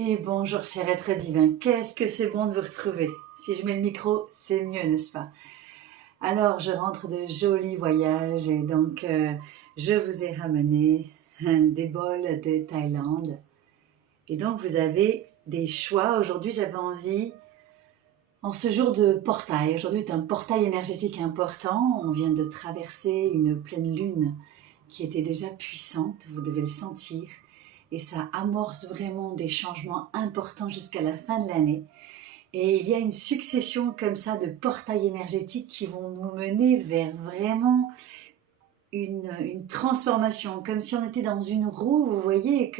Et bonjour cher être divin, qu'est-ce que c'est bon de vous retrouver. Si je mets le micro, c'est mieux, n'est-ce pas? Alors je rentre de jolis voyages et donc je vous ai ramené des bols de Thaïlande. Et donc vous avez des choix. Aujourd'hui j'avais envie, en ce jour de portail, aujourd'hui est un portail énergétique important. On vient de traverser une pleine lune qui était déjà puissante, vous devez le sentir. Et ça amorce vraiment des changements importants jusqu'à la fin de l'année. Et il y a une succession comme ça de portails énergétiques qui vont nous mener vers vraiment une transformation, comme si on était dans une roue, vous voyez,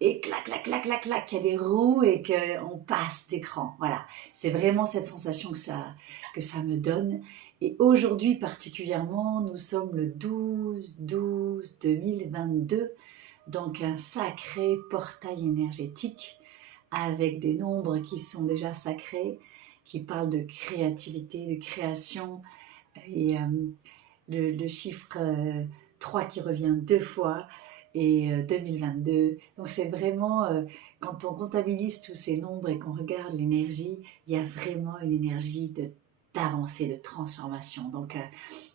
et clac, clac, clac, clac, clac, il y a des roues et qu'on passe d'écran. Voilà, c'est vraiment cette sensation que ça me donne. Et aujourd'hui particulièrement, nous sommes le 12/12/2022, donc un sacré portail énergétique avec des nombres qui sont déjà sacrés, qui parlent de créativité, de création, et le chiffre 3 qui revient deux fois, et 2022. Donc c'est vraiment, quand on comptabilise tous ces nombres et qu'on regarde l'énergie, il y a vraiment une énergie d'avancée, de transformation. Donc,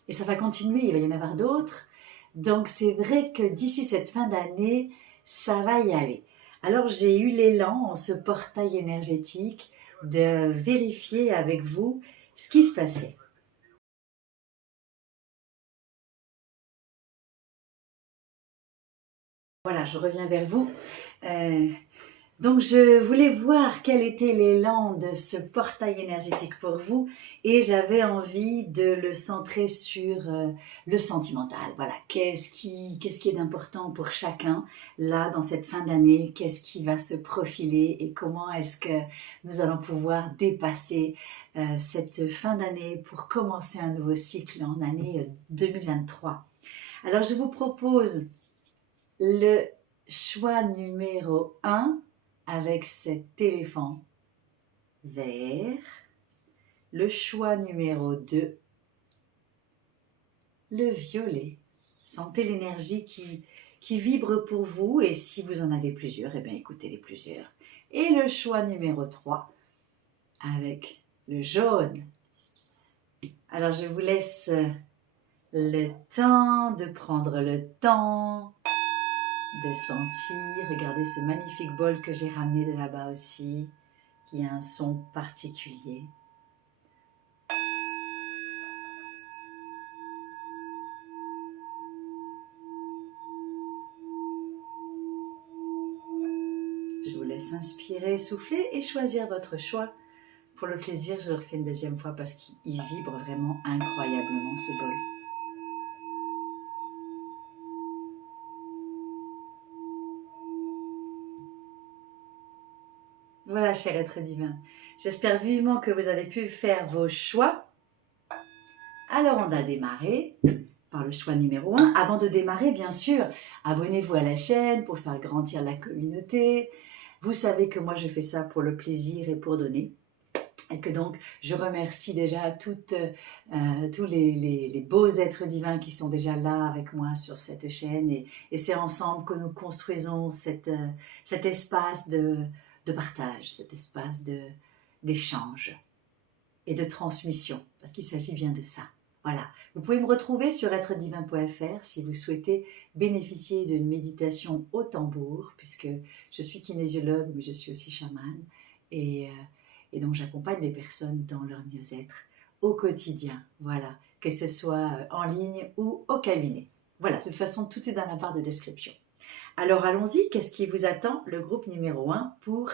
et ça va continuer, il va y en avoir d'autres. Donc c'est vrai que d'ici cette fin d'année, ça va y aller. Alors j'ai eu l'élan en ce portail énergétique de vérifier avec vous ce qui se passait. Voilà, je reviens vers vous. Euh, donc je voulais voir quel était l'élan de ce portail énergétique pour vous et j'avais envie de le centrer sur le sentimental. Voilà, qu'est-ce qui est d'important pour chacun là dans cette fin d'année, qu'est-ce qui va se profiler et comment est-ce que nous allons pouvoir dépasser cette fin d'année pour commencer un nouveau cycle en année 2023. Alors je vous propose le choix numéro 1 avec cet éléphant vert. Le choix numéro 2, le violet. Sentez l'énergie qui vibre pour vous et si vous en avez plusieurs, eh bien écoutez les plusieurs. Et le choix numéro 3 avec le jaune. Alors je vous laisse le temps de prendre le temps de sentir. Regardez ce magnifique bol que j'ai ramené de là-bas aussi, qui a un son particulier. Je vous laisse inspirer, souffler et choisir votre choix. Pour le plaisir, je le refais une deuxième fois parce qu'il vibre vraiment incroyablement ce bol. Voilà, cher être divin. J'espère vivement que vous avez pu faire vos choix. Alors, on va démarrer par le choix numéro 1. Avant de démarrer, bien sûr, abonnez-vous à la chaîne pour faire grandir la communauté. Vous savez que moi, je fais ça pour le plaisir et pour donner. Et que donc, je remercie déjà tous les beaux êtres divins qui sont déjà là avec moi sur cette chaîne. Et c'est ensemble que nous construisons cet espace de partage, cet espace d'échange et de transmission, parce qu'il s'agit bien de ça. Voilà, vous pouvez me retrouver sur êtredivin.fr si vous souhaitez bénéficier d'une méditation au tambour, puisque je suis kinésiologue, mais je suis aussi chamane, et donc j'accompagne les personnes dans leur mieux-être au quotidien, voilà, que ce soit en ligne ou au cabinet. Voilà, de toute façon, tout est dans la barre de description. Alors allons-y, qu'est-ce qui vous attend, le groupe numéro 1 pour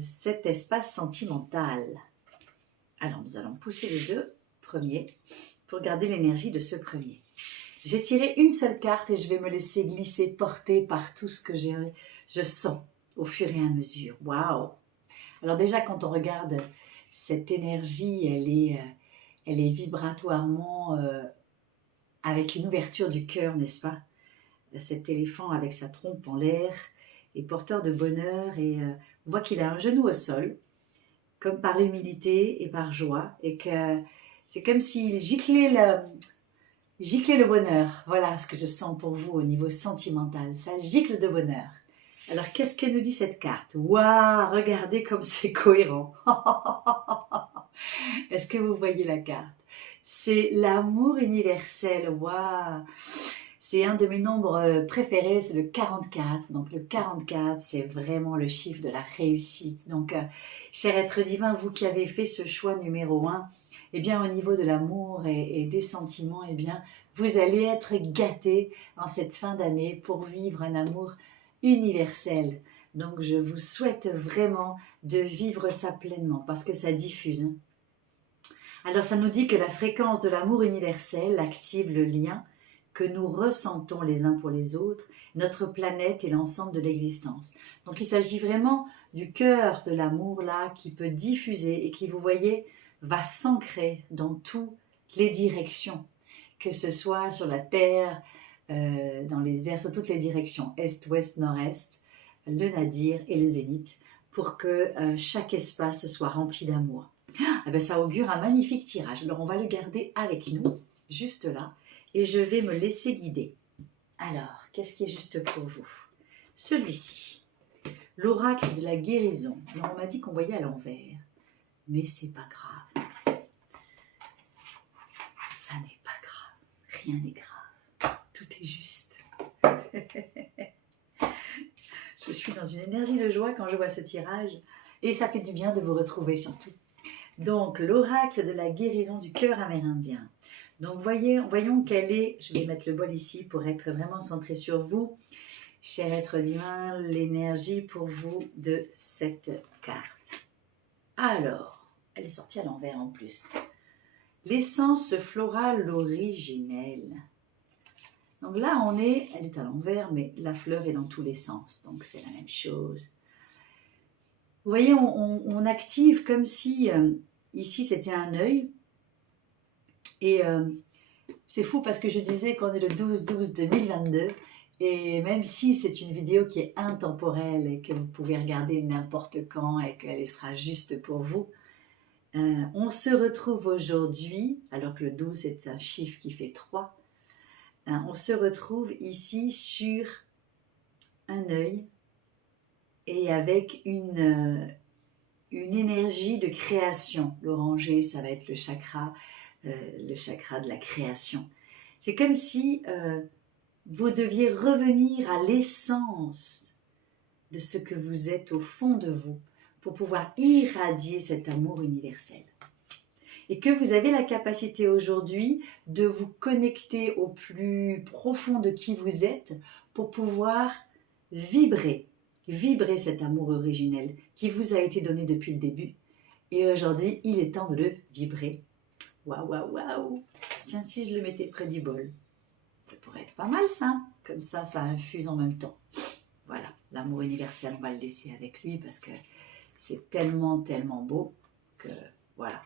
cet espace sentimental? Alors nous allons pousser les deux premiers pour garder l'énergie de ce premier. J'ai tiré une seule carte et je vais me laisser glisser, porter par tout ce que je sens au fur et à mesure. Waouh! Alors déjà, quand on regarde cette énergie, elle est vibratoirement avec une ouverture du cœur, n'est-ce pas? Cet éléphant avec sa trompe en l'air est porteur de bonheur et on voit qu'il a un genou au sol, comme par humilité et par joie, et que c'est comme s'il giclait le bonheur. Voilà ce que je sens pour vous au niveau sentimental. Ça gicle de bonheur. Alors, qu'est-ce que nous dit cette carte? Waouh, regardez comme c'est cohérent. Est-ce que vous voyez la carte? C'est l'amour universel. Waouh! C'est un de mes nombres préférés, c'est le 44. Donc le 44, c'est vraiment le chiffre de la réussite. Donc, cher être divin, vous qui avez fait ce choix numéro 1, eh bien, au niveau de l'amour et des sentiments, eh bien, vous allez être gâtés en cette fin d'année pour vivre un amour universel. Donc, je vous souhaite vraiment de vivre ça pleinement parce que ça diffuse. Hein. Alors, ça nous dit que la fréquence de l'amour universel active le lien que nous ressentons les uns pour les autres, notre planète et l'ensemble de l'existence. Donc, il s'agit vraiment du cœur de l'amour là qui peut diffuser et qui, vous voyez, va s'ancrer dans toutes les directions, que ce soit sur la Terre, dans les airs, sur toutes les directions, Est, Ouest, Nord-Est, le Nadir et le Zénith, pour que chaque espace soit rempli d'amour. Ah ben, ça augure un magnifique tirage. Alors, on va le garder avec nous, juste là, et je vais me laisser guider. Alors, qu'est-ce qui est juste pour vous? Celui-ci, l'oracle de la guérison. Alors, on m'a dit qu'on voyait à l'envers, mais c'est pas grave. Ça n'est pas grave. Rien n'est grave. Tout est juste. Je suis dans une énergie de joie quand je vois ce tirage, et ça fait du bien de vous retrouver surtout. Donc, l'oracle de la guérison du cœur amérindien. Donc, voyons quelle est, je vais mettre le bol ici pour être vraiment centré sur vous, cher être divin, l'énergie pour vous de cette carte. Alors, elle est sortie à l'envers en plus. L'essence florale originelle. Donc là, elle est à l'envers, mais la fleur est dans tous les sens, donc c'est la même chose. Vous voyez, on active comme si, ici c'était un œil, et c'est fou parce que je disais qu'on est le 12-12-2022, et même si c'est une vidéo qui est intemporelle et que vous pouvez regarder n'importe quand et qu'elle sera juste pour vous, on se retrouve aujourd'hui, alors que le 12 est un chiffre qui fait 3, on se retrouve ici sur un œil et avec une énergie de création. L'orangé, ça va être le chakra de la création. C'est comme si vous deviez revenir à l'essence de ce que vous êtes au fond de vous pour pouvoir irradier cet amour universel. Et que vous avez la capacité aujourd'hui de vous connecter au plus profond de qui vous êtes pour pouvoir vibrer cet amour originel qui vous a été donné depuis le début. Et aujourd'hui, il est temps de le vibrer. Waouh, waouh, waouh! Tiens, si je le mettais près du bol, ça pourrait être pas mal ça. Comme ça infuse en même temps. Voilà, l'amour universel, on va le laisser avec lui parce que c'est tellement, tellement beau que voilà.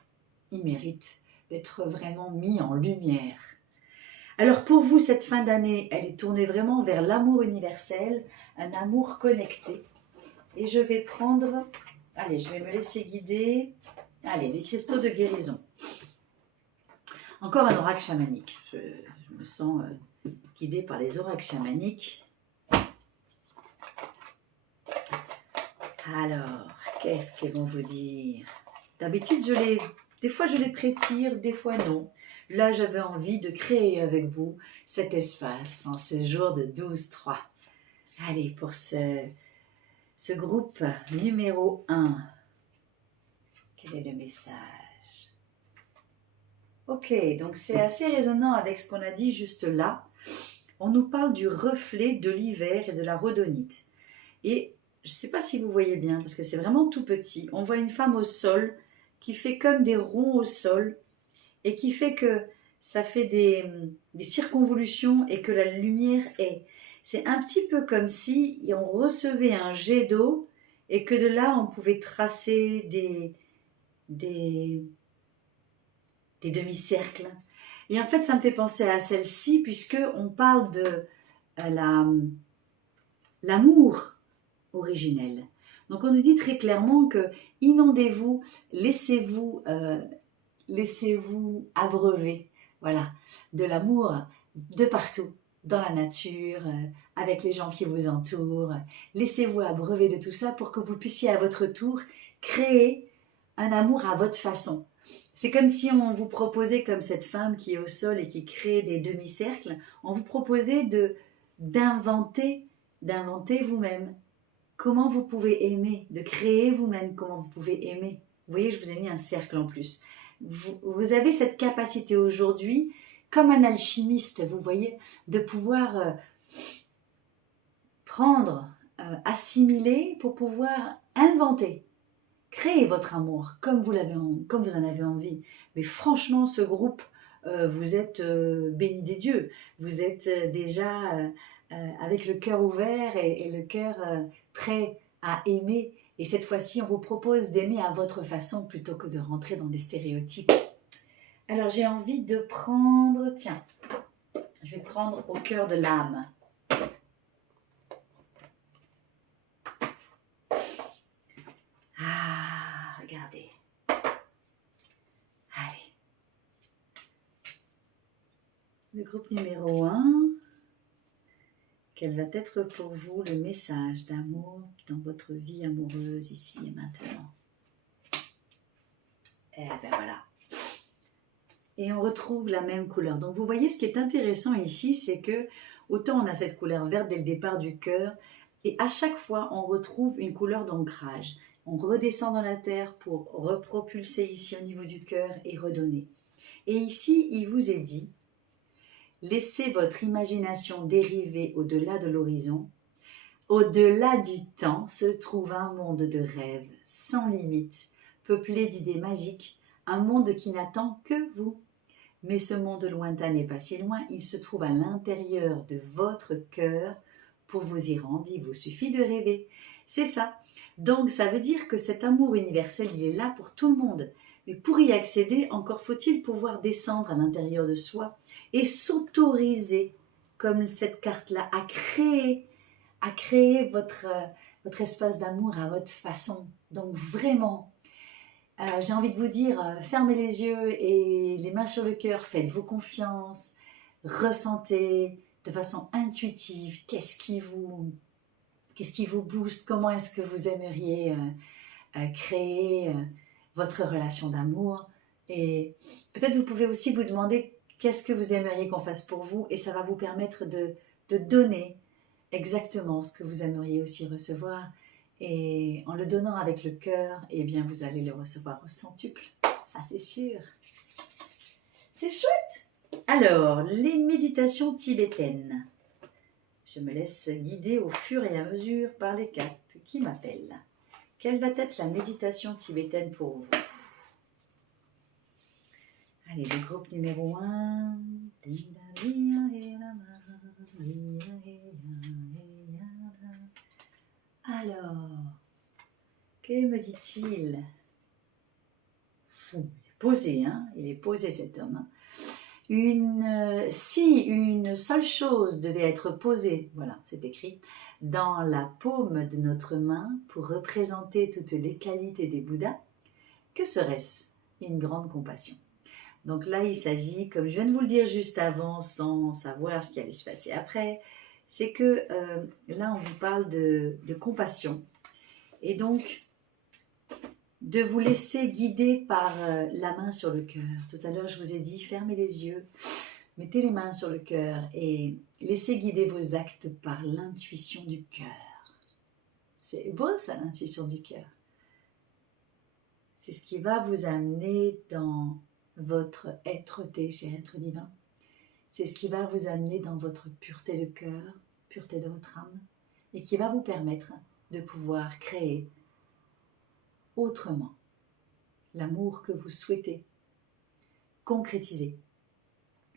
Il mérite d'être vraiment mis en lumière. Alors pour vous, cette fin d'année, elle est tournée vraiment vers l'amour universel, un amour connecté. Et je vais prendre, allez, je vais me laisser guider, allez, les cristaux de guérison. Encore un oracle chamanique. Je me sens guidée par les oracles chamaniques. Alors, qu'est-ce qu'ils vont vous dire? D'habitude, des fois je les prétire, des fois non. Là, j'avais envie de créer avec vous cet espace en ce jour de 12-3. Allez, pour ce groupe numéro 1, quel est le message? Ok, donc c'est assez résonnant avec ce qu'on a dit juste là. On nous parle du reflet de l'hiver et de la rhodonite. Et je ne sais pas si vous voyez bien, parce que c'est vraiment tout petit. On voit une femme au sol qui fait comme des ronds au sol et qui fait que ça fait des circonvolutions et que la lumière est. C'est un petit peu comme si on recevait un jet d'eau et que de là, on pouvait tracer des demi-cercles. Et en fait, ça me fait penser à celle-ci puisqu'on parle de l'amour originel. Donc on nous dit très clairement que inondez-vous, laissez-vous abreuver, voilà, de l'amour de partout. dans la nature, avec les gens qui vous entourent. Laissez-vous abreuver de tout ça pour que vous puissiez à votre tour créer un amour à votre façon. C'est comme si on vous proposait, comme cette femme qui est au sol et qui crée des demi-cercles, on vous proposait d'inventer vous-même. Comment vous pouvez aimer, de créer vous-même comment vous pouvez aimer. Vous voyez, je vous ai mis un cercle en plus. Vous avez cette capacité aujourd'hui, comme un alchimiste, vous voyez, de pouvoir prendre, assimiler pour pouvoir inventer, créer votre amour comme vous en avez envie. Mais franchement, ce groupe, vous êtes bénis des dieux. Vous êtes déjà avec le cœur ouvert et le cœur prêt à aimer. Et cette fois-ci, on vous propose d'aimer à votre façon plutôt que de rentrer dans des stéréotypes. Alors, j'ai envie de prendre, tiens, je vais prendre au cœur de l'âme. Ah, regardez. Allez. Le groupe numéro 1. Quel va être pour vous le message d'amour dans votre vie amoureuse ici et maintenant? Eh ben voilà. Et on retrouve la même couleur. Donc vous voyez, ce qui est intéressant ici, c'est que autant on a cette couleur verte dès le départ du cœur, et à chaque fois on retrouve une couleur d'ancrage. On redescend dans la terre pour repropulser ici au niveau du cœur et redonner. Et ici, il vous est dit, laissez votre imagination dériver au-delà de l'horizon. Au-delà du temps se trouve un monde de rêves sans limite, peuplé d'idées magiques, un monde qui n'attend que vous. Mais ce monde lointain n'est pas si loin, il se trouve à l'intérieur de votre cœur. Pour vous y rendre, il vous suffit de rêver. C'est ça. Donc ça veut dire que cet amour universel, il est là pour tout le monde. Mais pour y accéder, encore faut-il pouvoir descendre à l'intérieur de soi et s'autoriser, comme cette carte-là, à créer votre espace d'amour à votre façon. Donc vraiment, j'ai envie de vous dire, fermez les yeux et les mains sur le cœur, faites-vous confiance, ressentez de façon intuitive qu'est-ce qui vous booste, comment est-ce que vous aimeriez créer votre relation d'amour. Et peut-être vous pouvez aussi vous demander qu'est-ce que vous aimeriez qu'on fasse pour vous, et ça va vous permettre de donner exactement ce que vous aimeriez aussi recevoir. Et en le donnant avec le cœur, eh bien vous allez le recevoir au centuple. Ça c'est sûr. C'est chouette. Alors, les méditations tibétaines. Je me laisse guider au fur et à mesure par les cartes qui m'appellent. Quelle va être la méditation tibétaine pour vous? Allez, le groupe numéro 1. Alors, que me dit-il? Il est posé, hein? Il est posé cet homme. Hein? Si une seule chose devait être posée, voilà, c'est écrit, dans la paume de notre main pour représenter toutes les qualités des Bouddhas, que serait-ce? Une grande compassion. Donc là, il s'agit, comme je viens de vous le dire juste avant, sans savoir ce qui allait se passer après, c'est que là, on vous parle de compassion. Et donc, de vous laisser guider par la main sur le cœur. Tout à l'heure, je vous ai dit, fermez les yeux, mettez les mains sur le cœur et laissez guider vos actes par l'intuition du cœur. C'est beau ça, l'intuition du cœur. C'est ce qui va vous amener dans votre être-té, cher être divin. C'est ce qui va vous amener dans votre pureté de cœur, pureté de votre âme, et qui va vous permettre de pouvoir créer autrement l'amour que vous souhaitez concrétiser.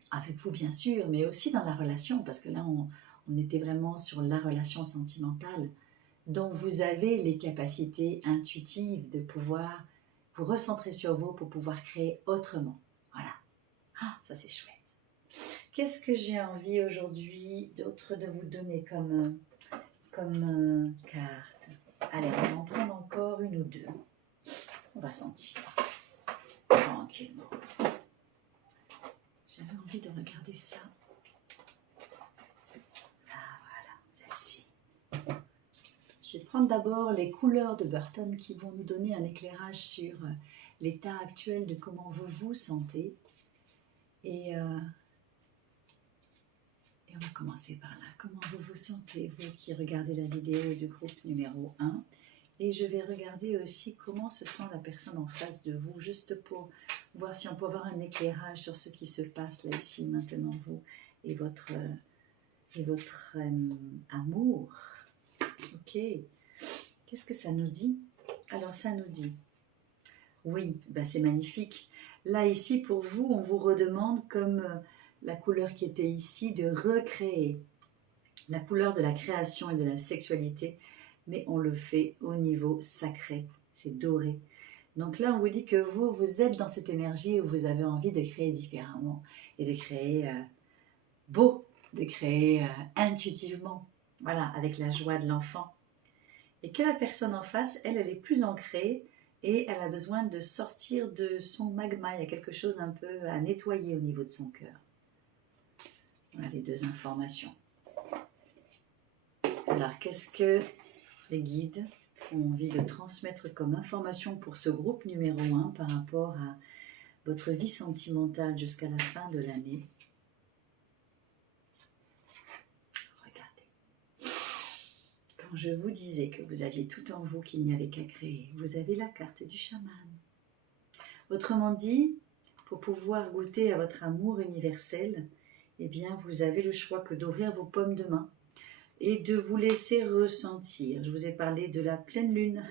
Avec vous bien sûr, mais aussi dans la relation, parce que là on était vraiment sur la relation sentimentale, dont vous avez les capacités intuitives de pouvoir vous recentrer sur vous pour pouvoir créer autrement. Voilà. Ah, ça c'est chouette. Qu'est-ce que j'ai envie aujourd'hui d'autre de vous donner comme carte? Allez, on va en prendre encore une ou deux. On va sentir tranquillement. J'avais envie de regarder ça. prendre d'abord les couleurs de Burton qui vont nous donner un éclairage sur l'état actuel de comment vous vous sentez. Et on va commencer par là. Comment vous vous sentez, vous qui regardez la vidéo du groupe numéro 1. Et je vais regarder aussi comment se sent la personne en face de vous, juste pour voir si on peut avoir un éclairage sur ce qui se passe là, ici, maintenant, vous et votre amour. Ok. Qu'est-ce que ça nous dit? Alors, ça nous dit, oui, ben c'est magnifique. Là, ici, pour vous, on vous redemande, comme la couleur qui était ici, de recréer la couleur de la création et de la sexualité, mais on le fait au niveau sacré, c'est doré. Donc là, on vous dit que vous êtes dans cette énergie où vous avez envie de créer différemment et de créer beau, de créer intuitivement, voilà, avec la joie de l'enfant. Et que la personne en face, elle est plus ancrée et elle a besoin de sortir de son magma. Il y a quelque chose un peu à nettoyer au niveau de son cœur. Voilà les deux informations. Alors, qu'est-ce que les guides ont envie de transmettre comme information pour ce groupe numéro 1 par rapport à votre vie sentimentale jusqu'à la fin de l'année? Regardez. Quand je vous disais que vous aviez tout en vous, qu'il n'y avait qu'à créer, vous avez la carte du chaman. Autrement dit, pour pouvoir goûter à votre amour universel, eh bien, vous avez le choix que d'ouvrir vos paumes de main et de vous laisser ressentir. Je vous ai parlé de la pleine lune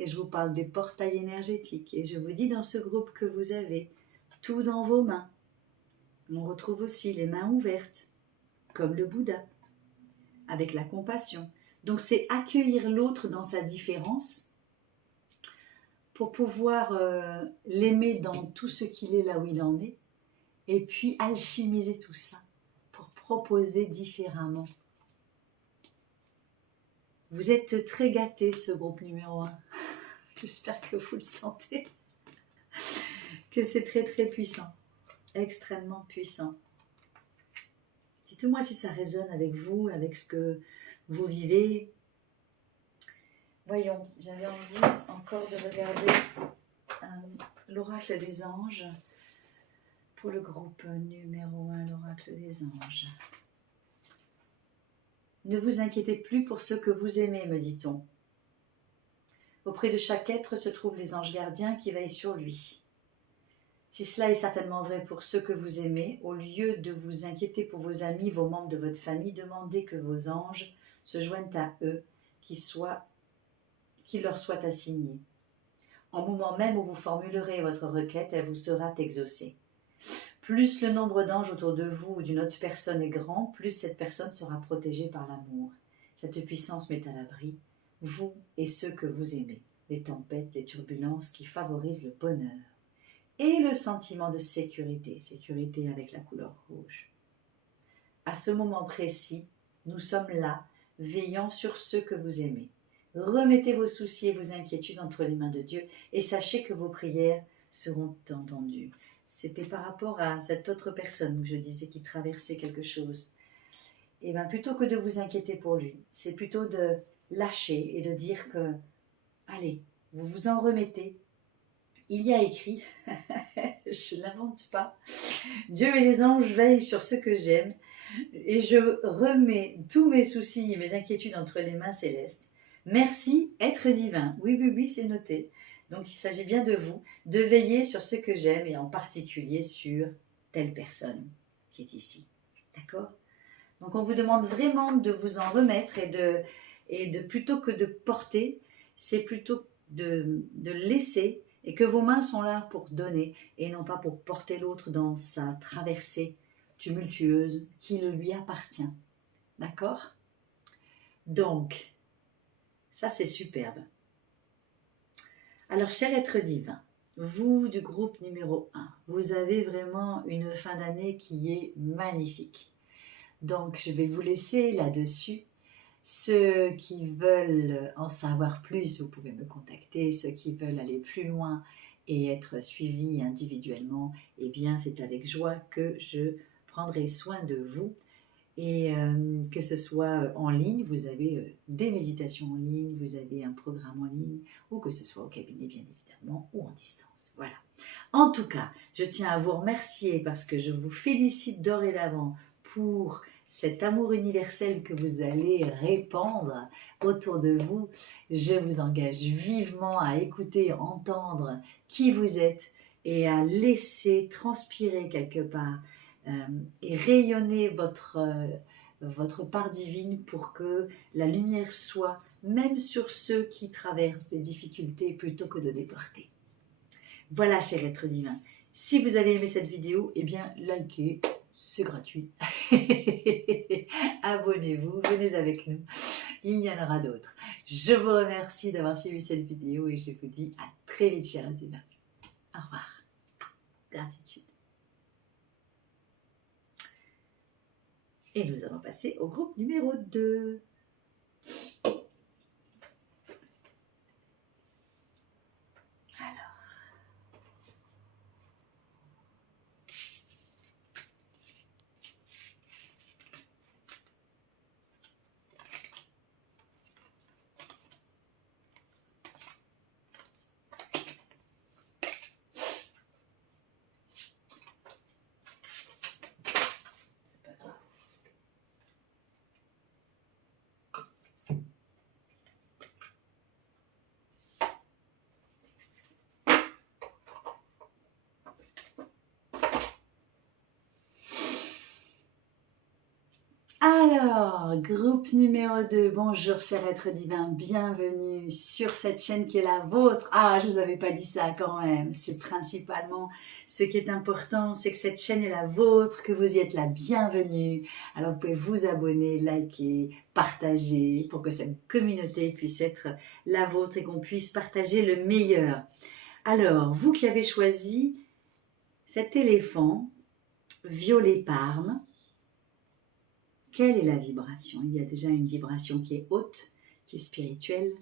et je vous parle des portails énergétiques. Et je vous dis dans ce groupe que vous avez tout dans vos mains. On retrouve aussi les mains ouvertes, comme le Bouddha, avec la compassion. Donc c'est accueillir l'autre dans sa différence pour pouvoir l'aimer dans tout ce qu'il est là où il en est et puis alchimiser tout ça pour proposer différemment. Vous êtes très gâtés, ce groupe numéro 1. J'espère que vous le sentez, que c'est très très puissant, extrêmement puissant. Dites-moi si ça résonne avec vous, avec ce que vous vivez. Voyons, j'avais envie encore de regarder l'oracle des anges pour le groupe numéro 1, l'oracle des anges. Ne vous inquiétez plus pour ceux que vous aimez, me dit-on. Auprès de chaque être se trouvent les anges gardiens qui veillent sur lui. Si cela est certainement vrai pour ceux que vous aimez, au lieu de vous inquiéter pour vos amis, vos membres de votre famille, demandez que vos anges se joignent à eux, qui leur soit assigné. En moment même où vous formulerez votre requête, elle vous sera exaucée. Plus le nombre d'anges autour de vous ou d'une autre personne est grand, plus cette personne sera protégée par l'amour. Cette puissance met à l'abri vous et ceux que vous aimez, les tempêtes, les turbulences qui favorisent le bonheur et le sentiment de sécurité, sécurité avec la couleur rouge. À ce moment précis, nous sommes là, veillant sur ceux que vous aimez. Remettez vos soucis et vos inquiétudes entre les mains de Dieu et sachez que vos prières seront entendues. C'était par rapport à cette autre personne que je disais qui traversait quelque chose. Et bien plutôt que de vous inquiéter pour lui, c'est plutôt de lâcher et de dire que, allez, vous vous en remettez. Il y a écrit, je ne l'invente pas, Dieu et les anges veillent sur ceux que j'aime et je remets tous mes soucis et mes inquiétudes entre les mains célestes. Merci, être divin. Oui, oui, oui, c'est noté. Donc il s'agit bien de vous, de veiller sur ce que j'aime et en particulier sur telle personne qui est ici. D'accord? Donc on vous demande vraiment de vous en remettre et de plutôt que de porter, c'est plutôt de laisser et que vos mains sont là pour donner et non pas pour porter l'autre dans sa traversée tumultueuse qui le lui appartient. D'accord? Donc, ça c'est superbe. Alors, cher être divin, vous du groupe numéro 1, vous avez vraiment une fin d'année qui est magnifique. Donc, je vais vous laisser là-dessus. Ceux qui veulent en savoir plus, vous pouvez me contacter. Ceux qui veulent aller plus loin et être suivis individuellement, eh bien, c'est avec joie que je prendrai soin de vous. Et que ce soit en ligne, vous avez des méditations en ligne, vous avez un programme en ligne, ou que ce soit au cabinet bien évidemment, ou en distance. Voilà. En tout cas, je tiens à vous remercier parce que je vous félicite dorénavant pour cet amour universel que vous allez répandre autour de vous. Je vous engage vivement à écouter, entendre qui vous êtes et à laisser transpirer quelque part et rayonner votre part divine pour que la lumière soit même sur ceux qui traversent des difficultés plutôt que de les porter. Voilà, cher être divin. Si vous avez aimé cette vidéo, eh bien, likez, c'est gratuit. Abonnez-vous, venez avec nous. Il y en aura d'autres. Je vous remercie d'avoir suivi cette vidéo et je vous dis à très vite, cher être divin. Au revoir. Gratitude. Et nous allons passer au groupe numéro 2. Alors, groupe numéro 2, bonjour cher être divin, bienvenue sur cette chaîne qui est la vôtre. Ah, je ne vous avais pas dit ça quand même, c'est principalement ce qui est important, c'est que cette chaîne est la vôtre, que vous y êtes la bienvenue. Alors vous pouvez vous abonner, liker, partager pour que cette communauté puisse être la vôtre et qu'on puisse partager le meilleur. Alors, vous qui avez choisi cet éléphant violet parme, quelle est la vibration? Il y a déjà une vibration qui est haute, qui est spirituelle.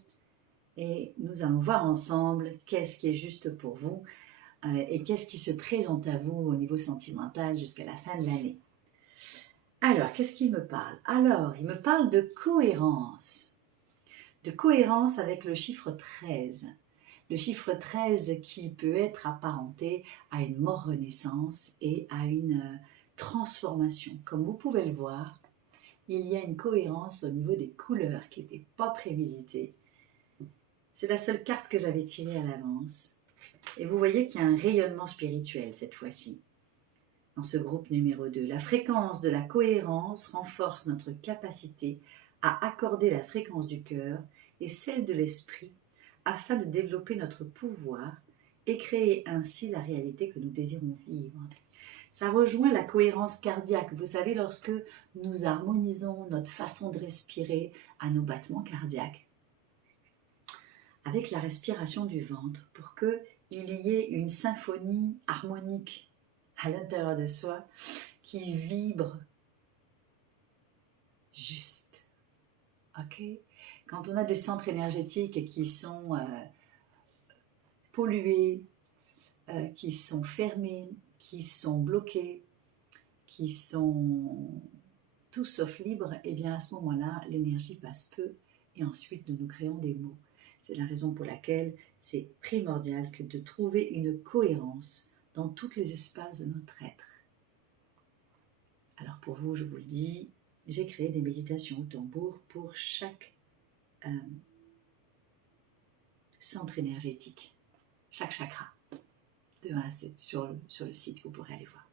Et nous allons voir ensemble qu'est-ce qui est juste pour vous et qu'est-ce qui se présente à vous au niveau sentimental jusqu'à la fin de l'année. Alors, qu'est-ce qu'il me parle? Alors, il me parle de cohérence. De cohérence avec le chiffre 13. Le chiffre 13 qui peut être apparenté à une mort-renaissance et à une transformation. Comme vous pouvez le voir, il y a une cohérence au niveau des couleurs qui n'était pas prévisitée. C'est la seule carte que j'avais tirée à l'avance. Et vous voyez qu'il y a un rayonnement spirituel cette fois-ci. Dans ce groupe numéro 2, la fréquence de la cohérence renforce notre capacité à accorder la fréquence du cœur et celle de l'esprit afin de développer notre pouvoir et créer ainsi la réalité que nous désirons vivre. Ça rejoint la cohérence cardiaque. Vous savez, lorsque nous harmonisons notre façon de respirer à nos battements cardiaques, avec la respiration du ventre, pour qu'il y ait une symphonie harmonique à l'intérieur de soi qui vibre juste. Ok? Quand on a des centres énergétiques qui sont pollués, qui sont fermés, qui sont bloqués, qui sont tout sauf libres, et bien à ce moment-là, l'énergie passe peu et ensuite nous créons des maux. C'est la raison pour laquelle c'est primordial que de trouver une cohérence dans tous les espaces de notre être. Alors pour vous, je vous le dis, j'ai créé des méditations au tambour pour chaque centre énergétique, chaque chakra, de 1 à 7 sur le site, vous pourrez aller voir.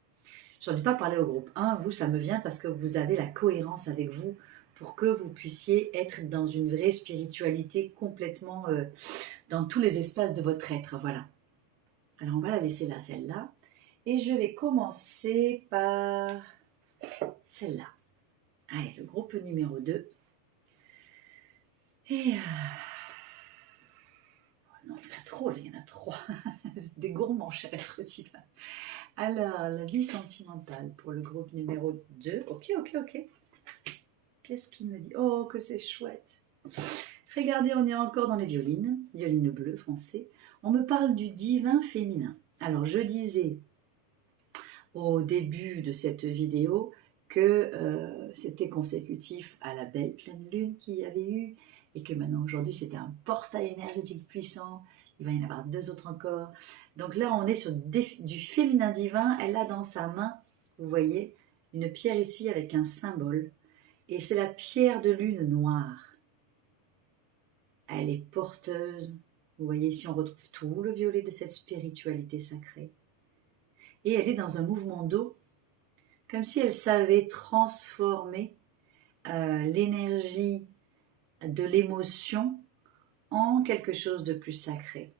Je n'en ai pas parlé au groupe 1, vous, ça me vient parce que vous avez la cohérence avec vous pour que vous puissiez être dans une vraie spiritualité complètement dans tous les espaces de votre être, voilà. Alors on va la laisser là, celle-là, et je vais commencer par celle-là. Allez, le groupe numéro 2. Et non, il y en a trop, il y en a 3. Vous êtes des gourmands, cher être divin. Alors, la vie sentimentale pour le groupe numéro 2. Ok. Qu'est-ce qu'il me dit? Oh, que c'est chouette. Regardez, on est encore dans les violines bleues foncées. On me parle du divin féminin. Alors, je disais au début de cette vidéo que c'était consécutif à la belle pleine lune qu'il y avait eu, et que maintenant aujourd'hui c'était un portail énergétique puissant. Il va y en avoir 2 autres encore. Donc là on est sur du féminin divin. Elle a dans sa main, vous voyez, une pierre ici avec un symbole, et c'est la pierre de lune noire. Elle est porteuse, vous voyez ici on retrouve tout le violet de cette spiritualité sacrée, et elle est dans un mouvement d'eau, comme si elle savait transformer l'énergie de l'émotion en quelque chose de plus sacré.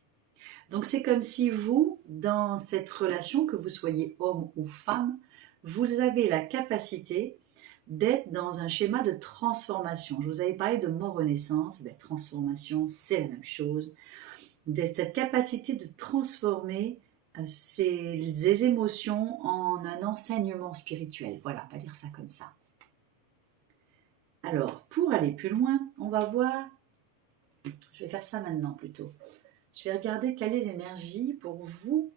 Donc c'est comme si vous, dans cette relation, que vous soyez homme ou femme, vous avez la capacité d'être dans un schéma de transformation. Je vous avais parlé de mort-renaissance, transformation, c'est la même chose. Cette capacité de transformer ces émotions en un enseignement spirituel. Voilà, on va dire ça comme ça. Alors, pour aller plus loin, on va voir, je vais faire ça maintenant plutôt. Je vais regarder quelle est l'énergie pour vous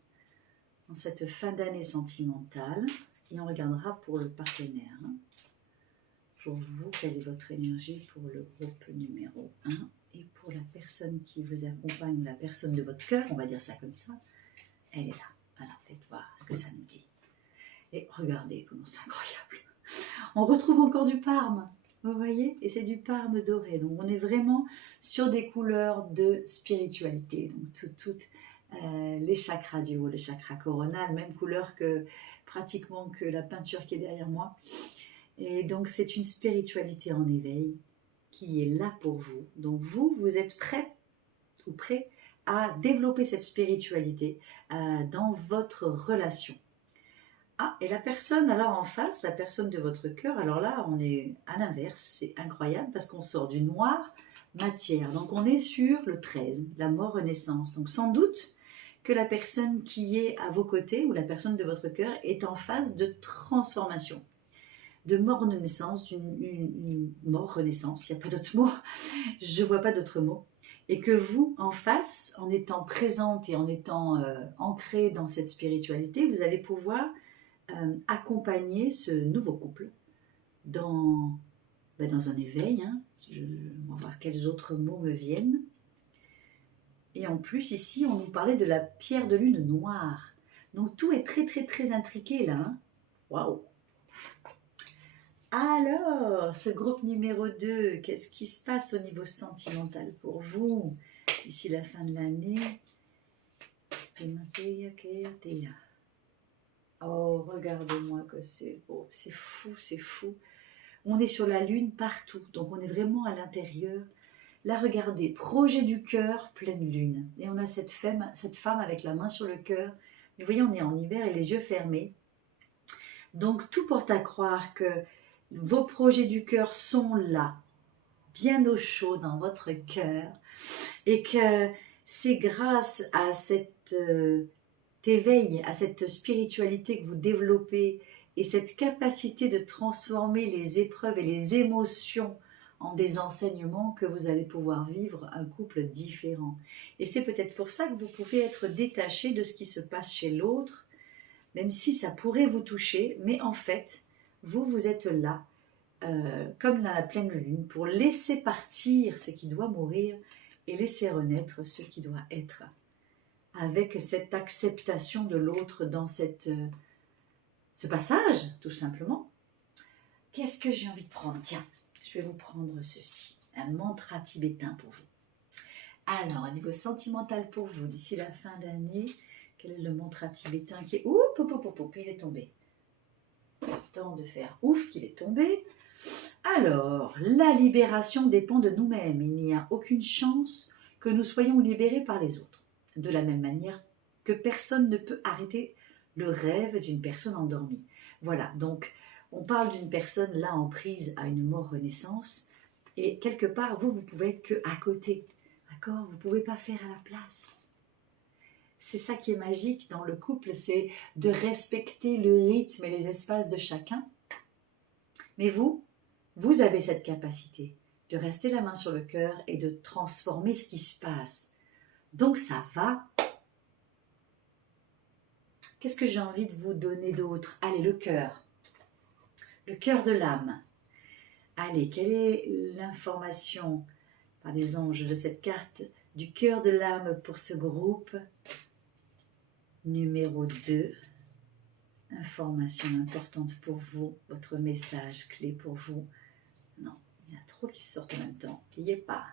en cette fin d'année sentimentale, et on regardera pour le partenaire. Pour vous, quelle est votre énergie pour le groupe numéro 1, et pour la personne qui vous accompagne, la personne de votre cœur, on va dire ça comme ça, elle est là. Alors, faites voir ce que ça nous dit. Et regardez comment c'est incroyable. On retrouve encore du parme, vous voyez, et c'est du parme doré. Donc on est vraiment sur des couleurs de spiritualité. Donc toutes les chakras du haut, les chakras coronal, même couleur que pratiquement que la peinture qui est derrière moi. Et donc c'est une spiritualité en éveil qui est là pour vous. Donc vous êtes prêt ou prêt à développer cette spiritualité dans votre relation. Ah, et la personne alors en face, la personne de votre cœur, alors là on est à l'inverse, c'est incroyable parce qu'on sort du noir matière. Donc on est sur le 13, la mort renaissance. Donc sans doute que la personne qui est à vos côtés ou la personne de votre cœur est en phase de transformation, de mort renaissance, une mort renaissance, il n'y a pas d'autre mot, je ne vois pas d'autre mot. Et que vous, en face, en étant présente et en étant ancrée dans cette spiritualité, vous allez pouvoir accompagner ce nouveau couple dans un éveil. On va voir quels autres mots me viennent. Et en plus, ici, on nous parlait de la pierre de lune noire. Donc, tout est très, très, très intriqué là. Waouh! Alors, ce groupe numéro 2, qu'est-ce qui se passe au niveau sentimental pour vous d'ici la fin de l'année? Oh, regardez-moi que c'est beau, c'est fou, c'est fou. On est sur la lune partout, donc on est vraiment à l'intérieur. Là, regardez, projet du cœur, pleine lune. Et on a cette femme avec la main sur le cœur. Vous voyez, on est en hiver et les yeux fermés. Donc, tout porte à croire que vos projets du cœur sont là, bien au chaud dans votre cœur. Et que c'est grâce à cet éveil, à cette spiritualité que vous développez et cette capacité de transformer les épreuves et les émotions en des enseignements que vous allez pouvoir vivre un couple différent. Et c'est peut-être pour ça que vous pouvez être détaché de ce qui se passe chez l'autre, même si ça pourrait vous toucher, mais en fait, vous êtes là, comme dans la pleine lune, pour laisser partir ce qui doit mourir et laisser renaître ce qui doit être, avec cette acceptation de l'autre dans ce passage, tout simplement. Qu'est-ce que j'ai envie de prendre? Tiens, je vais vous prendre ceci, un mantra tibétain pour vous. Alors, au niveau sentimental pour vous, d'ici la fin d'année, quel est le mantra tibétain qui est... Oup, il est tombé. Temps de faire ouf qu'il est tombé. Alors, la libération dépend de nous-mêmes. Il n'y a aucune chance que nous soyons libérés par les autres. De la même manière que personne ne peut arrêter le rêve d'une personne endormie. Voilà, donc on parle d'une personne là en prise à une mort renaissance, et quelque part, vous pouvez être que à côté, d'accord? Vous ne pouvez pas faire à la place. C'est ça qui est magique dans le couple, c'est de respecter le rythme et les espaces de chacun. Mais vous avez cette capacité de rester la main sur le cœur et de transformer ce qui se passe. Donc ça va. Qu'est-ce que j'ai envie de vous donner d'autre? Allez, le cœur. le cœur de l'âme. Allez, quelle est l'information par les anges de cette carte du cœur de l'âme pour ce groupe numéro 2? Information importante pour vous, votre message clé pour vous. Non, il y en a trop qui sortent en même temps. N'ayez pas.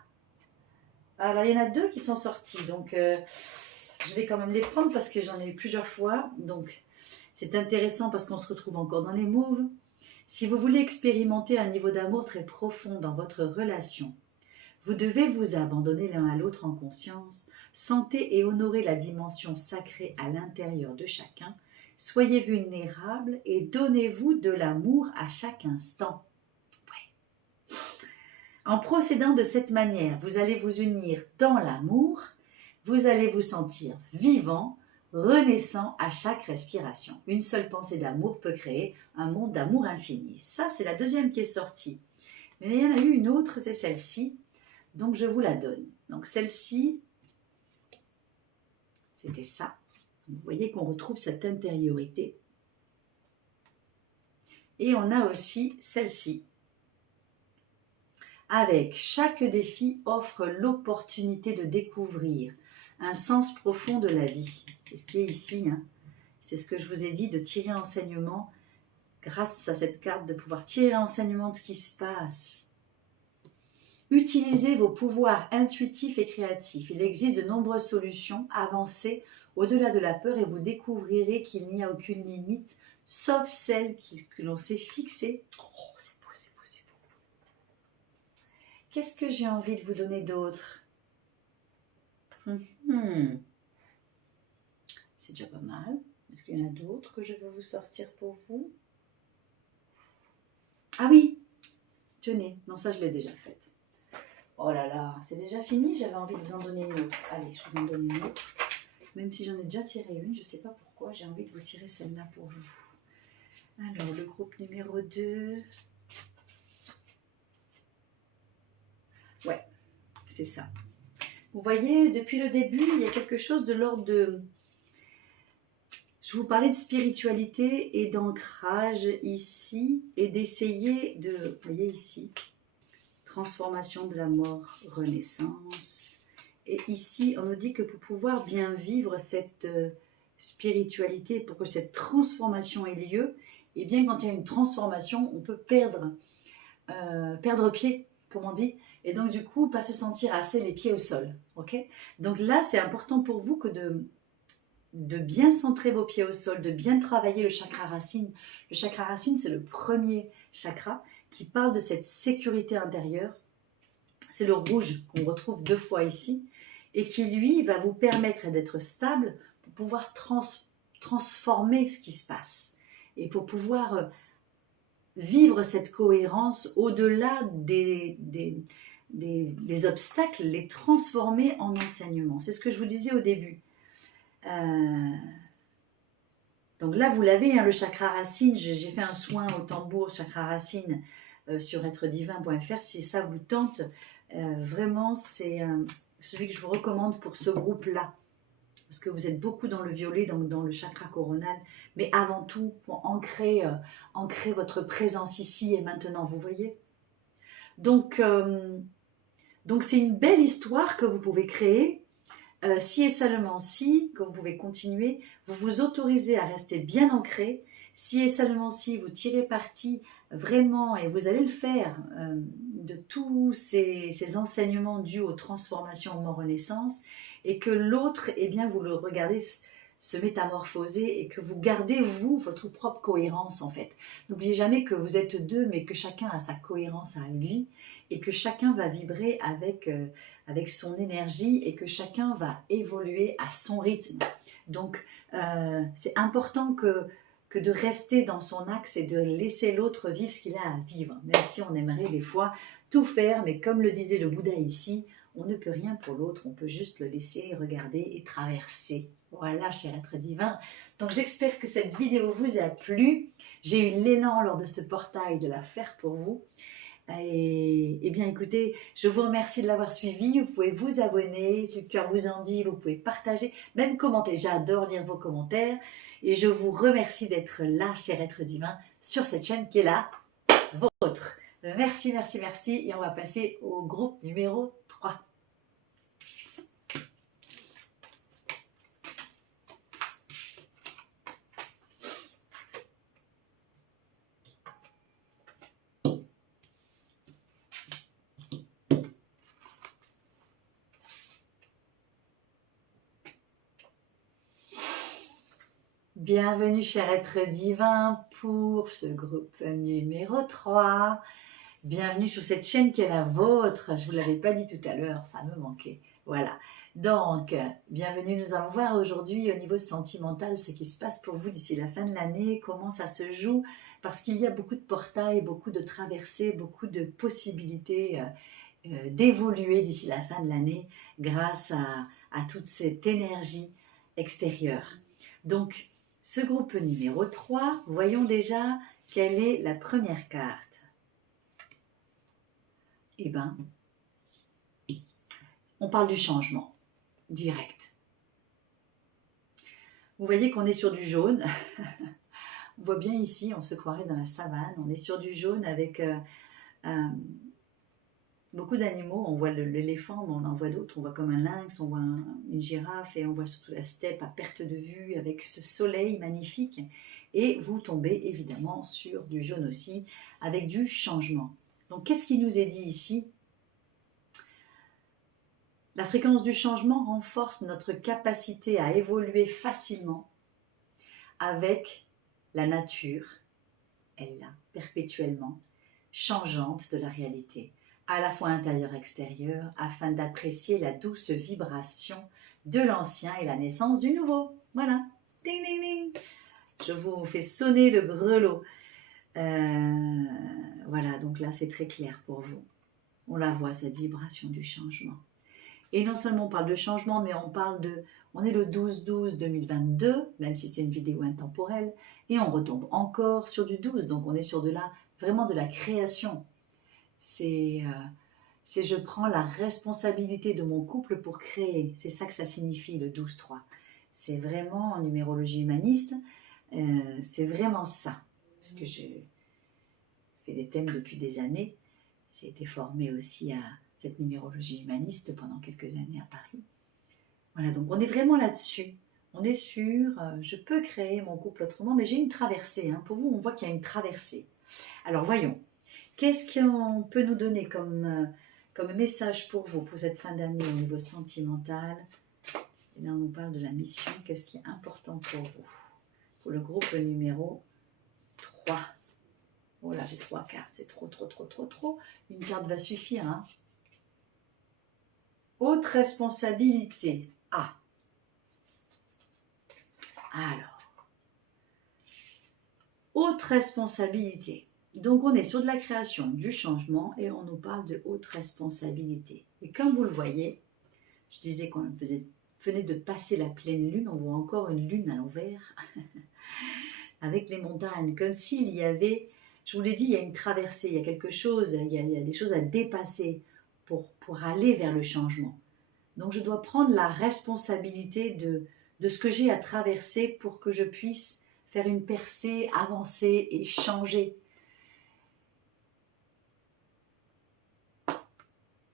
Alors, il y en a 2 qui sont sortis, donc je vais quand même les prendre parce que j'en ai eu plusieurs fois. Donc, c'est intéressant parce qu'on se retrouve encore dans les moves. Si vous voulez expérimenter un niveau d'amour très profond dans votre relation, vous devez vous abandonner l'un à l'autre en conscience, sentez et honorez la dimension sacrée à l'intérieur de chacun, soyez vulnérables et donnez-vous de l'amour à chaque instant. Ouais. En procédant de cette manière, vous allez vous unir dans l'amour, vous allez vous sentir vivant, renaissant à chaque respiration. Une seule pensée d'amour peut créer un monde d'amour infini. Ça, c'est la deuxième qui est sortie. Mais il y en a eu une autre, c'est celle-ci. Donc, je vous la donne. Donc, celle-ci, c'était ça. Vous voyez qu'on retrouve cette intériorité. Et on a aussi celle-ci. Avec chaque défi offre l'opportunité de découvrir un sens profond de la vie. C'est ce qui est ici. Hein. C'est ce que je vous ai dit, de tirer enseignement, grâce à cette carte, de pouvoir tirer enseignement de ce qui se passe. Utilisez vos pouvoirs intuitifs et créatifs. Il existe de nombreuses solutions. Avancez au-delà de la peur et vous découvrirez qu'il n'y a aucune limite, sauf celle que l'on s'est fixée. Oh, c'est beau, c'est beau, c'est beau. Qu'est-ce que j'ai envie de vous donner d'autre? C'est déjà pas mal. Est-ce qu'il y en a d'autres que je veux vous sortir pour vous? Ah oui, tenez, non ça je l'ai déjà faite. Oh là là, c'est déjà fini, j'avais envie de vous en donner une autre. Allez, je vous en donne une autre. Même si j'en ai déjà tiré une, je ne sais pas pourquoi, j'ai envie de vous tirer celle-là pour vous. Alors, le groupe numéro 2. Ouais, c'est ça. Vous voyez, depuis le début, il y a quelque chose de l'ordre de... Je vous parlais de spiritualité et d'ancrage ici, et d'essayer de... Vous voyez ici, transformation de la mort, renaissance. Et ici, on nous dit que pour pouvoir bien vivre cette spiritualité, pour que cette transformation ait lieu, et bien quand il y a une transformation, on peut perdre pied, comme on dit, et donc du coup, pas se sentir assez les pieds au sol. Okay, donc là, c'est important pour vous que de bien centrer vos pieds au sol, de bien travailler le chakra racine. Le chakra racine, c'est le premier chakra qui parle de cette sécurité intérieure. C'est le rouge qu'on retrouve 2 fois ici et qui, lui, va vous permettre d'être stable pour pouvoir transformer ce qui se passe et pour pouvoir vivre cette cohérence au-delà des obstacles, les transformer en enseignement. C'est ce que je vous disais au début. Donc là, vous l'avez, hein, le chakra racine. J'ai fait un soin au tambour chakra racine sur êtredivin.fr. Si ça vous tente, vraiment, c'est celui que je vous recommande pour ce groupe-là. Parce que vous êtes beaucoup dans le violet, donc dans le chakra coronal. Mais avant tout, pour ancrer votre présence ici et maintenant, vous voyez. Donc c'est une belle histoire que vous pouvez créer. Si et seulement si, que vous pouvez continuer, vous vous autorisez à rester bien ancré. Si et seulement si, vous tirez parti vraiment, et vous allez le faire, de tous ces enseignements dus aux transformations, aux mort-renaissance, et que l'autre, eh bien, vous le regardez se métamorphoser et que vous gardez, vous, votre propre cohérence, en fait. N'oubliez jamais que vous êtes 2, mais que chacun a sa cohérence à lui, et que chacun va vibrer avec son énergie et que chacun va évoluer à son rythme. Donc, c'est important que de rester dans son axe et de laisser l'autre vivre ce qu'il a à vivre, même si on aimerait des fois tout faire, mais comme le disait le Bouddha ici, on ne peut rien pour l'autre, on peut juste le laisser regarder et traverser. Voilà, cher être divin. Donc j'espère que cette vidéo vous a plu. J'ai eu l'élan lors de ce portail de la faire pour vous. Et bien écoutez, je vous remercie de l'avoir suivi. Vous pouvez vous abonner, si le cœur vous en dit, vous pouvez partager, même commenter. J'adore lire vos commentaires. Et je vous remercie d'être là, cher être divin, sur cette chaîne qui est là vôtre. Merci, merci, merci. Et on va passer au groupe numéro 3. Bienvenue, cher être divin, pour ce groupe numéro 3. Bienvenue sur cette chaîne qui est la vôtre. Je ne vous l'avais pas dit tout à l'heure, ça me manquait. Voilà. Donc, bienvenue. Nous allons voir aujourd'hui au niveau sentimental ce qui se passe pour vous d'ici la fin de l'année, comment ça se joue, parce qu'il y a beaucoup de portails, beaucoup de traversées, beaucoup de possibilités d'évoluer d'ici la fin de l'année grâce à toute cette énergie extérieure. Donc, ce groupe numéro 3, voyons déjà quelle est la première carte. Eh bien, on parle du changement direct. Vous voyez qu'on est sur du jaune. On voit bien ici, on se croirait dans la savane. On est sur du jaune avec beaucoup d'animaux. On voit l'éléphant, mais on en voit d'autres. On voit comme un lynx, on voit une girafe et on voit surtout la steppe à perte de vue avec ce soleil magnifique. Et vous tombez évidemment sur du jaune aussi avec du changement. Donc, qu'est-ce qui nous est dit ici? La fréquence du changement renforce notre capacité à évoluer facilement avec la nature, elle est là, perpétuellement, changeante de la réalité, à la fois intérieure et extérieure, afin d'apprécier la douce vibration de l'ancien et la naissance du nouveau. Voilà. Ding, ding, ding. Je vous fais sonner le grelot. Voilà, donc là c'est très clair pour vous. On la voit, cette vibration du changement. Et non seulement on parle de changement, mais on est le 12-12-2022, même si c'est une vidéo intemporelle, et on retombe encore sur du 12, donc on est sur vraiment de la création. C'est je prends la responsabilité de mon couple pour créer, c'est ça que ça signifie le 12-3. C'est vraiment en numérologie humaniste, c'est vraiment ça, parce que je fais des thèmes depuis des années, j'ai été formée aussi à cette numérologie humaniste pendant quelques années à Paris. Voilà, donc on est vraiment là-dessus. On est sûr, je peux créer mon couple autrement, mais j'ai une traversée. Hein. Pour vous, on voit qu'il y a une traversée. Alors voyons, qu'est-ce qu'on peut nous donner comme message pour vous, pour cette fin d'année au niveau sentimental? Et là, on nous parle de la mission. Qu'est-ce qui est important pour vous? Pour le groupe numéro 3. Oh là, j'ai 3 cartes, c'est trop. Une carte va suffire, hein. Haute responsabilité. Ah. Alors. Haute responsabilité. Donc, on est sur de la création, du changement et on nous parle de haute responsabilité. Et comme vous le voyez, je disais qu'on venait de passer la pleine lune, on voit encore une lune à l'envers avec les montagnes, comme s'il y avait, je vous l'ai dit, il y a une traversée, il y a quelque chose, il y a des choses à dépasser pour aller vers le changement. Donc je dois prendre la responsabilité de ce que j'ai à traverser pour que je puisse faire une percée, avancer et changer.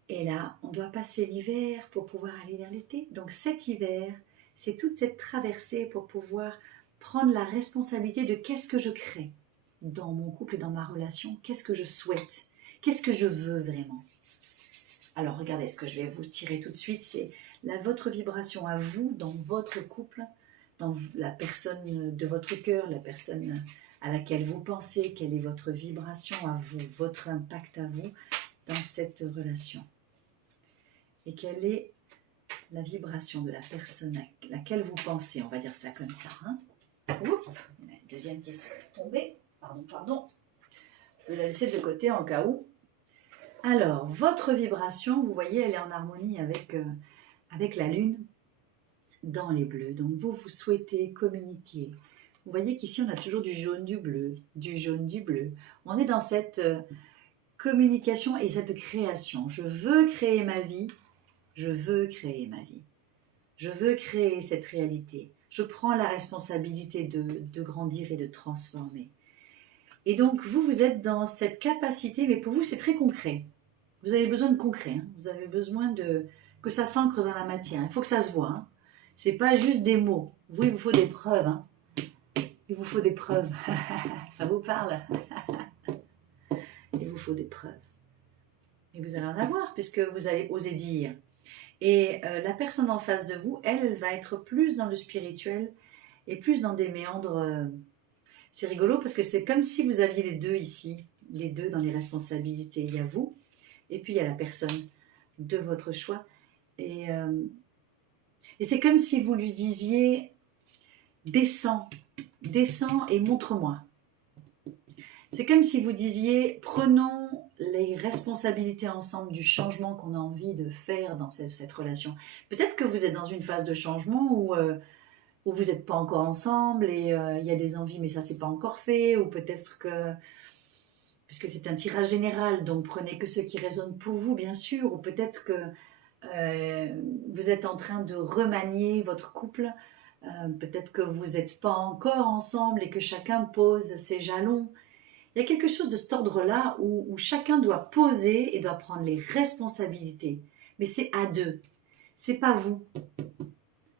Et là, on doit passer l'hiver pour pouvoir aller vers l'été. Donc cet hiver, c'est toute cette traversée pour pouvoir prendre la responsabilité de qu'est-ce que je crée dans mon couple et dans ma relation, qu'est-ce que je souhaite, qu'est-ce que je veux vraiment. Alors regardez, ce que je vais vous tirer tout de suite, c'est votre vibration à vous, dans votre couple, dans la personne de votre cœur, la personne à laquelle vous pensez, quelle est votre vibration à vous, votre impact à vous dans cette relation. Et quelle est la vibration de la personne à laquelle vous pensez, on va dire ça comme ça. Hein. Oups, il y a une deuxième qui est tombée, pardon. Je vais la laisser de côté en cas où. Alors, votre vibration, vous voyez, elle est en harmonie avec la lune dans les bleus. Donc, vous souhaitez communiquer. Vous voyez qu'ici, on a toujours du jaune, du bleu, du jaune, du bleu. On est dans cette communication et cette création. Je veux créer ma vie. Je veux créer ma vie. Je veux créer cette réalité. Je prends la responsabilité de grandir et de transformer. Et donc, vous êtes dans cette capacité, mais pour vous, c'est très concret. Vous avez besoin de concret, hein. Vous avez besoin que ça s'ancre dans la matière. Il faut que ça se voit. Hein. Ce n'est pas juste des mots. Vous, il vous faut des preuves. Hein. Il vous faut des preuves. Ça vous parle? Il vous faut des preuves. Et vous allez en avoir, puisque vous allez oser dire. Et la personne en face de vous, elle va être plus dans le spirituel et plus dans des méandres. C'est rigolo parce que c'est comme si vous aviez les deux ici, les deux dans les responsabilités. Il y a vous et puis il y a la personne de votre choix. Et c'est comme si vous lui disiez « descends, descends et montre-moi ». C'est comme si vous disiez « prenons les responsabilités ensemble du changement qu'on a envie de faire dans cette relation ». Peut-être que vous êtes dans une phase de changement où vous n'êtes pas encore ensemble et il y a des envies mais ça c'est pas encore fait, ou peut-être que, puisque c'est un tirage général, donc prenez que ce qui résonne pour vous bien sûr, ou peut-être que vous êtes en train de remanier votre couple, peut-être que vous n'êtes pas encore ensemble et que chacun pose ses jalons. Il y a quelque chose de cet ordre-là où chacun doit poser et doit prendre les responsabilités, mais c'est à deux, c'est pas vous.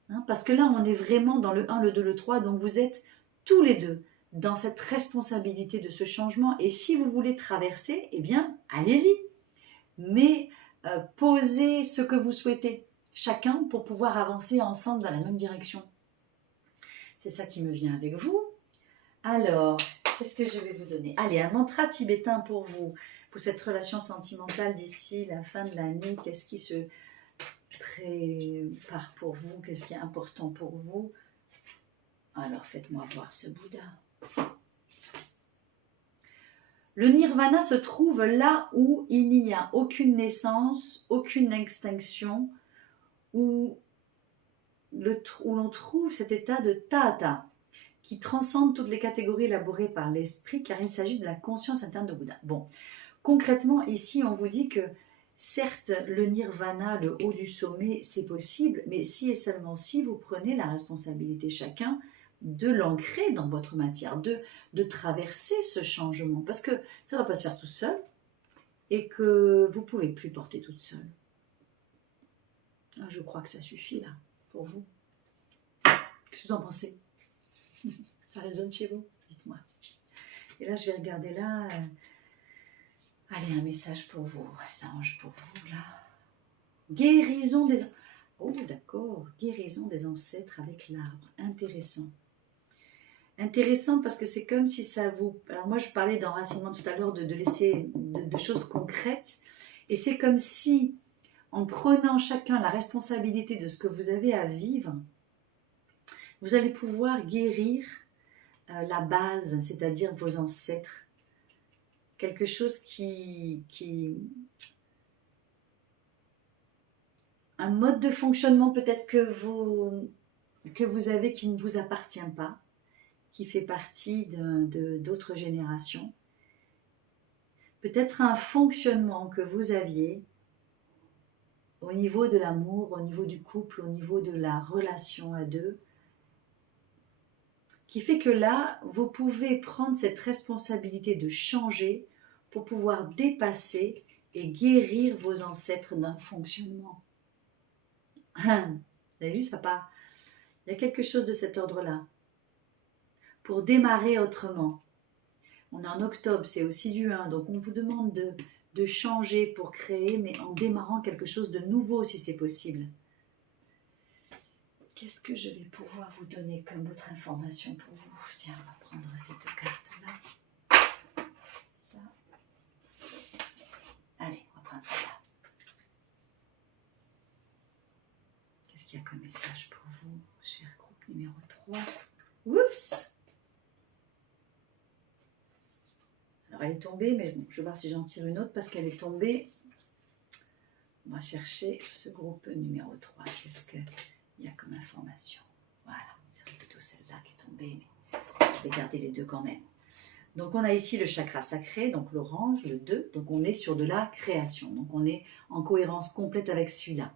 Hein, parce que là, on est vraiment dans le 1, le 2, le 3, donc vous êtes tous les deux dans cette responsabilité de ce changement. Et si vous voulez traverser, eh bien, allez-y. Mais posez ce que vous souhaitez, chacun, pour pouvoir avancer ensemble dans la même direction. C'est ça qui me vient avec vous. Alors, qu'est-ce que je vais vous donner? Allez, un mantra tibétain pour vous, pour cette relation sentimentale d'ici la fin de l'année. Qu'est-ce qui se prépare pour vous? Qu'est-ce qui est important pour vous? Alors, faites-moi voir ce Bouddha. Le nirvana se trouve là où il n'y a aucune naissance, aucune extinction, où l'on trouve cet état de tahata, qui transcende toutes les catégories élaborées par l'esprit, car il s'agit de la conscience interne de Bouddha. Bon, concrètement, ici, on vous dit que, certes, le nirvana, le haut du sommet, c'est possible, mais si et seulement si vous prenez la responsabilité chacun de l'ancrer dans votre matière, de traverser ce changement, parce que ça ne va pas se faire tout seul, et que vous ne pouvez plus porter toute seule. Je crois que ça suffit, là, pour vous. Qu'est-ce que vous en pensez? Ça résonne chez vous? Dites-moi. Et là, je vais regarder là. Allez, un message pour vous. Ça range pour vous, là. Guérison des... Oh, d'accord. Guérison des ancêtres avec l'arbre. Intéressant. Intéressant parce que c'est comme si ça vous... Alors moi, je parlais d'enracinement tout à l'heure, de laisser de choses concrètes. Et c'est comme si, en prenant chacun la responsabilité de ce que vous avez à vivre, vous allez pouvoir guérir la base, c'est-à-dire vos ancêtres. Quelque chose un mode de fonctionnement peut-être que vous avez qui ne vous appartient pas, qui fait partie d'autres générations. Peut-être un fonctionnement que vous aviez au niveau de l'amour, au niveau du couple, au niveau de la relation à deux, qui fait que là, vous pouvez prendre cette responsabilité de changer pour pouvoir dépasser et guérir vos ancêtres d'un fonctionnement. Vous avez vu, ça part. Il y a quelque chose de cet ordre-là. Pour démarrer autrement. On est en octobre, c'est aussi du 1, donc on vous demande de changer pour créer, mais en démarrant quelque chose de nouveau si c'est possible. Qu'est-ce que je vais pouvoir vous donner comme autre information pour vous? Tiens, on va prendre cette carte-là. Ça. Allez, on va prendre celle-là. Qu'est-ce qu'il y a comme message pour vous, cher groupe numéro 3? Oups! Alors, elle est tombée, mais bon, je vais voir si j'en tire une autre parce qu'elle est tombée. On va chercher ce groupe numéro 3. Qu'est-ce qu'il y a comme information? Voilà, c'est plutôt celle-là qui est tombée, mais je vais garder les deux quand même. Donc, on a ici le chakra sacré, donc l'orange, le 2. Donc, on est sur de la création. Donc, on est en cohérence complète avec celui-là.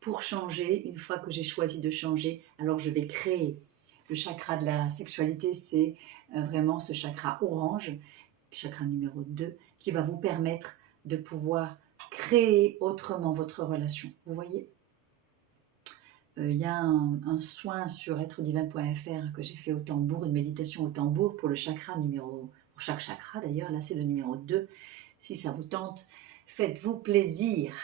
Pour changer, une fois que j'ai choisi de changer, alors je vais créer. Le chakra de la sexualité, c'est vraiment ce chakra orange chakra numéro 2, qui va vous permettre de pouvoir créer autrement votre relation. Vous voyez, il y a un soin sur êtredivin.fr que j'ai fait au tambour, une méditation au tambour pour le chakra numéro, pour chaque chakra d'ailleurs, là c'est le numéro 2. Si ça vous tente, faites-vous plaisir.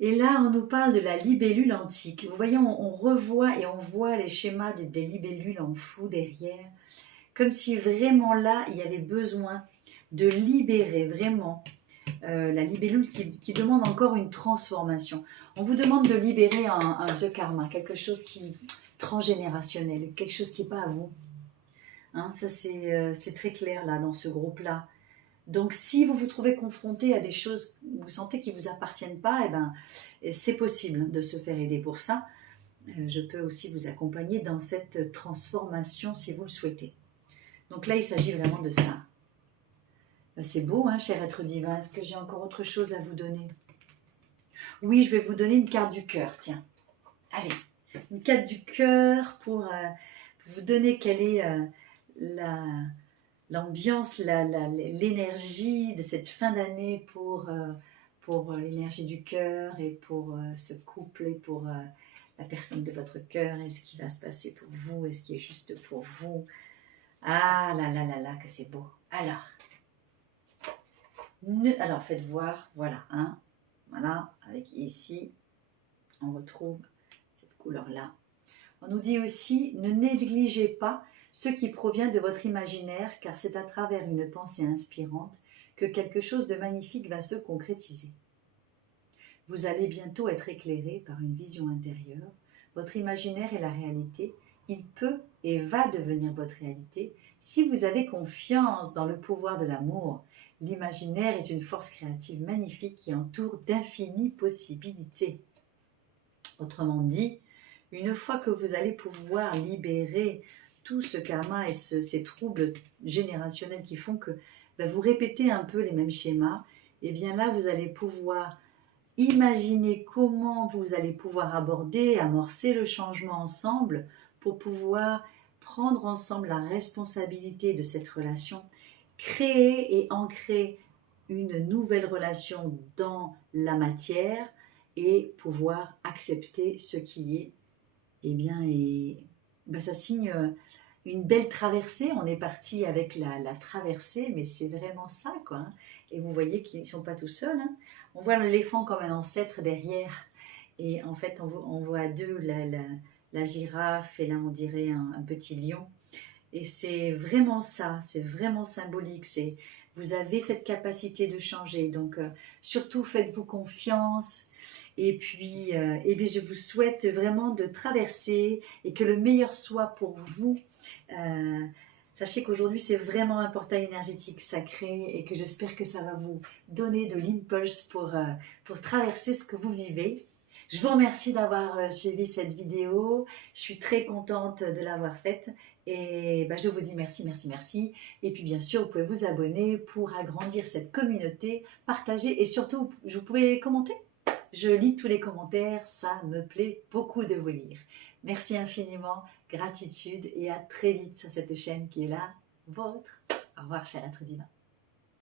Et là, on nous parle de la libellule antique. Vous voyez, on revoit et on voit les schémas des libellules en flou derrière, comme si vraiment là, il y avait besoin de libérer vraiment la libellule qui demande encore une transformation. On vous demande de libérer un vieux karma, quelque chose qui transgénérationnel, quelque chose qui n'est pas à vous. Hein, ça, c'est très clair là, dans ce groupe-là. Donc, si vous vous trouvez confronté à des choses, vous sentez qui ne vous appartiennent pas, eh ben, c'est possible de se faire aider pour ça. Je peux aussi vous accompagner dans cette transformation si vous le souhaitez. Donc là, il s'agit vraiment de ça. C'est beau, hein, cher être divin. Est-ce que j'ai encore autre chose à vous donner? Oui, je vais vous donner une carte du cœur, tiens. Allez, une carte du cœur pour vous donner quelle est l'ambiance, l'énergie de cette fin d'année pour l'énergie du cœur et pour ce couple et pour la personne de votre cœur et ce qui va se passer pour vous et ce qui est juste pour vous. Ah là là là là, que c'est beau. Alors faites voir, voilà, hein, voilà, avec ici, on retrouve cette couleur-là. On nous dit aussi, ne négligez pas ce qui provient de votre imaginaire, car c'est à travers une pensée inspirante que quelque chose de magnifique va se concrétiser. Vous allez bientôt être éclairé par une vision intérieure. Votre imaginaire est la réalité. Il peut et va devenir votre réalité si vous avez confiance dans le pouvoir de l'amour. L'imaginaire est une force créative magnifique qui entoure d'infinies possibilités. Autrement dit, une fois que vous allez pouvoir libérer tout ce karma et ces troubles générationnels qui font que vous répétez un peu les mêmes schémas, et bien là, vous allez pouvoir imaginer comment vous allez pouvoir aborder, amorcer le changement ensemble pour pouvoir prendre ensemble la responsabilité de cette relation, créer et ancrer une nouvelle relation dans la matière et pouvoir accepter ce qui est. Eh bien, ça signe une belle traversée. On est parti avec la traversée, mais c'est vraiment ça, quoi. Hein. Et vous voyez qu'ils ne sont pas tout seuls. Hein. On voit l'éléphant comme un ancêtre derrière. Et en fait, on voit à deux la girafe et là, on dirait un petit lion. Et c'est vraiment ça, c'est vraiment symbolique. Vous avez cette capacité de changer. Donc, surtout, faites-vous confiance. Et puis, je vous souhaite vraiment de traverser et que le meilleur soit pour vous. Sachez qu'aujourd'hui, c'est vraiment un portail énergétique sacré et que j'espère que ça va vous donner de l'impulse pour traverser ce que vous vivez. Je vous remercie d'avoir suivi cette vidéo. Je suis très contente de l'avoir faite. Et je vous dis merci, merci, merci. Et puis bien sûr, vous pouvez vous abonner pour agrandir cette communauté, partager et surtout, vous pouvez commenter. Je lis tous les commentaires, ça me plaît beaucoup de vous lire. Merci infiniment, gratitude et à très vite sur cette chaîne qui est la vôtre. Au revoir, cher être divin.